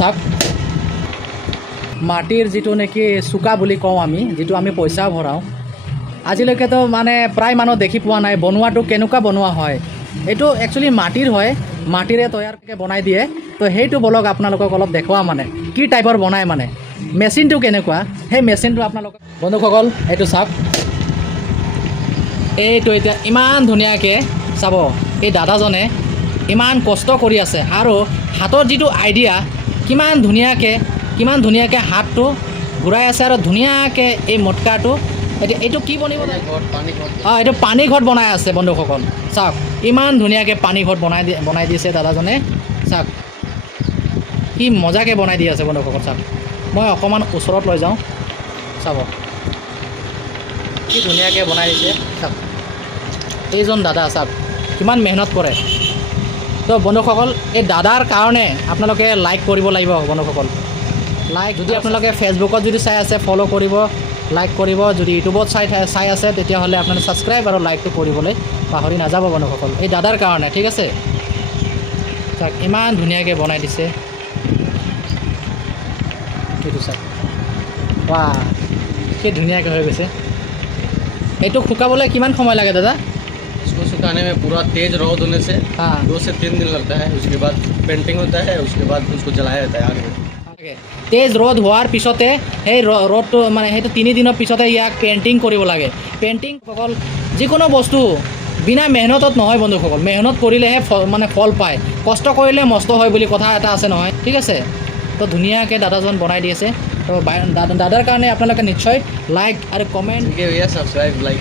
চাওক মাটিৰ যিটো নেকি চুকা বুলি কওঁ আমি, যিটো আমি পইচা ভৰাওঁ, আজিলৈকেতো মানে প্ৰায় মানুহ দেখি পোৱা নাই বনোৱাটো কেনেকুৱা বনোৱা হয়। এইটো একচুৱেলি মাটিৰ হয়, মাটিৰে তৈয়াৰকৈ বনাই দিয়ে। তো সেইটো বলক আপোনালোকক অলপ দেখুৱাম, মানে কি টাইপৰ বনায়, মানে মেচিনটো কেনেকুৱা, সেই মেচিনটো আপোনালোকক বন্ধুসকল এইটো চাওক। এইটো এতিয়া ইমান ধুনীয়াকৈ চাব, এই দাদাজনে ইমান কষ্ট কৰি আছে আৰু হাতৰ যিটো আইডিয়া, কিমান ধুনীয়াকৈ হাতটো ঘূৰাই আছে আৰু ধুনীয়াকৈ এই মটকাটো এতিয়া এইটো কি বনিব, এইটো পানী ঘট বনাই আছে বন্ধুসকল। চাওক ইমান ধুনীয়াকৈ পানী ঘট বনাই দিছে দাদাজনে। চাওক কি মজাকৈ বনাই দি আছে বন্ধুসকল। চাওক মই অকণমান ওচৰত লৈ যাওঁ, চাব কি ধুনীয়াকৈ বনাই দিছে। চাওক এইজন দাদা চাওক কিমান মেহনত কৰে। তো বন্ধুসকল এই দাদাৰ কাৰণে আপোনালোকে লাইক কৰিব লাগিব বন্ধুসকল। লাইক যদি আপোনালোকে ফেচবুকত যদি চাই আছে ফ'ল' কৰিব, লাইক কৰিব। যদি ইউটিউবত চাই আছে তেতিয়াহ'লে আপোনালোকে ছাবস্ক্ৰাইব আৰু লাইকটো কৰিবলৈ পাহৰি নাযাব বন্ধুসকল, এই দাদাৰ কাৰণে, ঠিক আছে। চাওক ইমান ধুনীয়াকৈ বনাই দিছে এইটো। চাওক ৱাহ কি ধুনীয়াকৈ হৈ গৈছে। এইটো শুকাবলৈ কিমান সময় লাগে দাদা? इसको सुखाने में पूरा तेज रौद होने से हाँ 2 से 3 दिन लगता है। उसके बाद पेंटिंग होता है, उसके बाद उसको जलाया जाता है आग में। তেজ ৰ'দ হোৱাৰ পিছতে সেই ৰ'দটো মানে সেইটো 3 দিনৰ পিছতে ইয়াক পেইণ্টিং কৰিব লাগে। পেইণ্টিং অকল যিকোনো বস্তু বিনা মেহনতত নহয় বন্ধুসকল, মেহনত কৰিলেহে মানে ফল পায়, কষ্ট কৰিলে মস্ত হয় বুলি কথা এটা আছে নহয়, ঠিক আছে। তো ধুনীয়াকৈ দাদাজন বনাই দি আছে। তো দাদাৰ কাৰণে আপোনালোকে নিশ্চয় লাইক আৰু কমেণ্ট ठीक है भैया, सब्सक्राइब लाइक